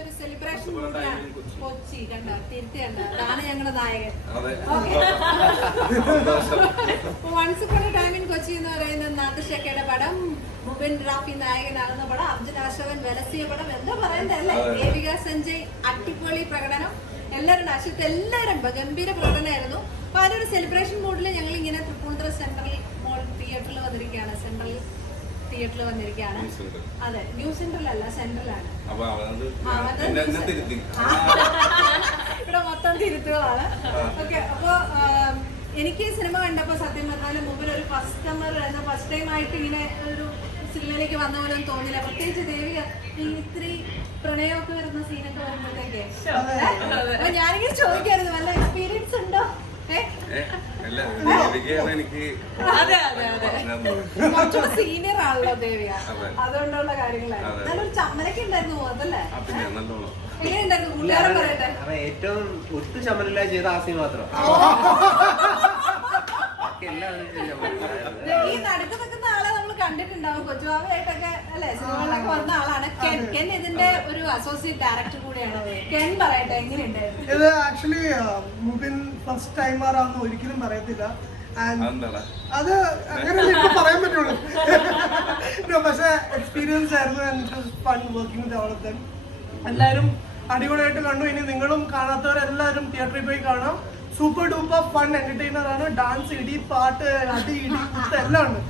ഒരു celebration in Kochi. കണ്ട? തിരുത്തി കണ്ട? അതാണ് ഞങ്ങളുടെ നായകൻ. വൺസ് a time കൊച്ചി എന്ന് പറയുന്ന നാദൃശക്കയുടെ പടം മുബിൻ റാഫി നായകനാകുന്ന പടം അർജുൻ അശോകൻ വെലസിയ പടം എന്താ അതെ. ദേവിക സഞ്ജയ് അടിപൊളി പ്രകടനം. എല്ലാവരും അശ്വത്ത് എല്ലാവരും ഗംഭീര പ്രകടനമായിരുന്നു. അപ്പൊ അതിനൊരു സെലിബ്രേഷൻ മൂഡിൽ ഞങ്ങൾ ഇങ്ങനെ തൃപ്പൂണിത്തുറ സെൻട്രൽ മോൾ തിയേറ്ററിൽ വന്നിരിക്കുകയാണ്. സെൻട്രൽ തിയേറ്ററിൽ വന്നിരിക്കുകയാണ്. അതെ ന്യൂ സെന്ററിലല്ല ആ. ഇവിടെ മൊത്തം തിരുത്തുകളാണ്. ഓക്കെ അപ്പോ എനിക്ക് ഈ സിനിമ കണ്ടപ്പോ സത്യം പറഞ്ഞാൽ മുമ്പിൽ ഒരു കസ്റ്റമർ എന്ന ഫസ്റ്റ് ടൈം ആയിട്ട് ഇങ്ങനെ ഒരു സിനിമയിലേക്ക് വന്ന പോലെ ഒന്നും തോന്നില്ല പ്രത്യേകിച്ച് ദേവി ഈ ഇത്തിരി പ്രണയമൊക്കെ വരുന്ന സീനൊക്കെ വരുമ്പോഴത്തേക്ക്. അപ്പൊ ഞാനിങ്ങനെ ചോദിക്കായിരുന്നു വല്ല എക്സ്പീരിയൻസ് ഉണ്ടോ? ഏ? ഏ, അല്ല എനിക്ക് അതെ, അതെ, അതെ. കുറച്ചുകൂടെ സീനിയർ ആണല്ലോ. അതുകൊണ്ടുള്ള. നല്ലൊരു ചമ്മലൊക്കെ ഉണ്ടായിരുന്നു അതല്ലേ? ആ, പിന്നെ നല്ലോണം. എങ്ങനെയുണ്ടായിരുന്നു കൂട്ടുകാരൻ പറയട്ടെ. ഏറ്റവും ഒട്ടും ശമനില്ല ചെയ്ത ആസി മാത്രം. ഈ നടുക്ക് നിൽക്കുന്ന കണ്ടിട്ടുണ്ടാവും. കൊച്ചുവാവയായിട്ടൊക്കെ അല്ലെ സിനിമകളിലൊക്കെ വന്ന ആളാണ്. കെൻ കെൻ ഇതിന്റെ ഒരു അസോസിയേറ്റ് ഡയറക്ടർ കൂടിയാണ്. കെൻ പറയട്ടെ എങ്ങനെയുണ്ടായിരുന്നു ഇത് ആക്ച്വലി മുബിൻ ഫസ്റ്റ് ഒരിക്കലും പറയത്തില്ല. അത് അങ്ങനെ പറയാൻ പറ്റുള്ളൂ. പക്ഷെ എക്സ്പീരിയൻസ് ആയിരുന്നു and fun working with all എല്ലാവരും അടിപൊളിയായിട്ട് കണ്ടു. ഇനി നിങ്ങളും കാണാത്തവരെല്ലാവരും തിയേറ്ററിൽ പോയി കാണാം. സൂപ്പർ ഡൂപ്പർ ഫൺ എന്റർടൈനർ ആണ്. ഡാൻസ് ഇടി പാട്ട് അടി ഇടി കുത്ത് എല്ലാം ഉണ്ട്.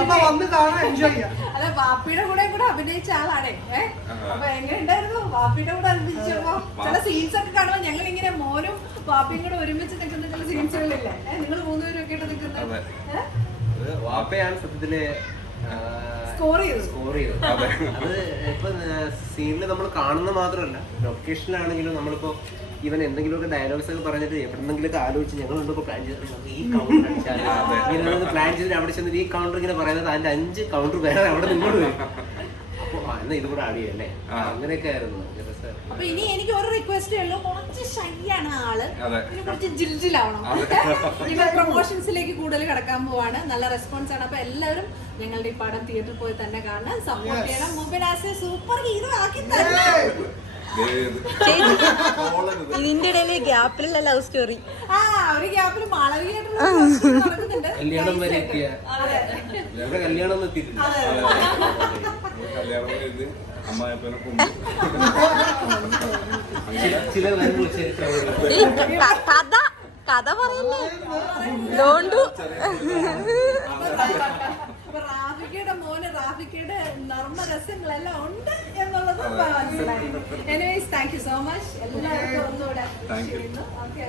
അപ്പൊ വന്ന് കാണാൻ എൻജോയ് ചെയ്യാം. അല്ല വാപ്പിയുടെ കൂടെ കൂടെ അഭിനയിച്ച ആളാണേ. അപ്പൊ എങ്ങനെയുണ്ടായിരുന്നു? വാപ്പിയുടെ കൂടെ അഭിനയിച്ചപ്പോ ചില സീൻസ് ഒക്കെ കാണുമ്പോൾ ഞങ്ങൾ ഇങ്ങനെ മോനും വാപ്പിയും കൂടെ ഒരുമിച്ച് നിൽക്കുന്ന ചില സീൻസുകളില്ലേ നിങ്ങൾ മൂന്നുപേരും ഒക്കെ ഇട്ട് നിൽക്കുന്നത്? അതെ. അത് വാപ്പയാണ് സത്യത്തിൽ സ്കോർ ചെയ്തത്. സ്കോർ ചെയ്തത്. അത്. ഇപ്പൊ സീനിൽ നമ്മൾ കാണുന്ന മാത്രമല്ല. ലൊക്കേഷനിലാണെങ്കിലും നമ്മളിപ്പോ ഇവൻ എന്തെങ്കിലുമൊക്കെ ഡയലോഗ്സ് ഒക്കെ പറഞ്ഞിട്ട് എവിടെന്നെങ്കിലൊക്കെ ആലോചിച്ച് ഞങ്ങൾ എന്തൊക്കെ പ്ലാൻ ചെയ്തിട്ട് നമുക്ക് ഈ കൗണ്ടർ അടിച്ചാൽ ഇങ്ങനെ പ്ലാൻ ചെയ്തിട്ട് അവിടെ ചെന്നിട്ട് ഈ കൗണ്ടർ ഇങ്ങനെ പറയുന്നത് അതിന്റെ അഞ്ച് കൗണ്ടർ വേറെ അവിടെ നിന്നോട് വരും അപ്പൊ എന്നാ ആടിയല്ലേ. അങ്ങനെയൊക്കെ ആയിരുന്നു. അപ്പൊ ഇനി എനിക്ക് ഒരു റിക്വസ്റ്റേ ഉള്ളൂ. കുറച്ച് ഷൈ ആണ് ആൾ കുറച്ച് ജിൽജിലാവണം. ഇനി പ്രൊമോഷൻസിലേക്ക് കൂടുതൽ കടക്കാൻ പോവാണ്. നല്ല റെസ്പോൺസ് ആണ്. അപ്പൊ എല്ലാവരും ഞങ്ങളുടെ ഈ പടം തിയേറ്ററിൽ പോയി തന്നെ കാണണം സപ്പോർട്ട് ചെയ്യണം. ചെയ്യണം മുബിനാസെ സൂപ്പർ ഹീറോ ആക്കി തന്നെ ഇതിന്റെ ഇടയിലെ ഗ്യാപ്പിലുള്ള ലവ് സ്റ്റോറി. ആ ഒരു ഗ്യാപ്പിൽ മാളവികയായിട്ടുള്ള നടക്കുന്നുണ്ട്. കല്യാണം വരെ എത്തിയ? അതെ. ഞങ്ങളുടെ കല്യാണം ഒന്നും എത്തിയിട്ടില്ല അതെ. കല്യാണം കഴിഞ്ഞ് അമ്മായപ്പനെ കൊണ്ട്. ചില കഥ കഥ പറയല്ലേ ഡോണ്ടു മോന് റാഫിക്കയുടെ നർമ്മരസങ്ങളെല്ലാം ഉണ്ട് എന്നുള്ളത് anyways thank you so much എല്ലാവർക്കും ഒന്നുകൂടെ. ഓക്കെ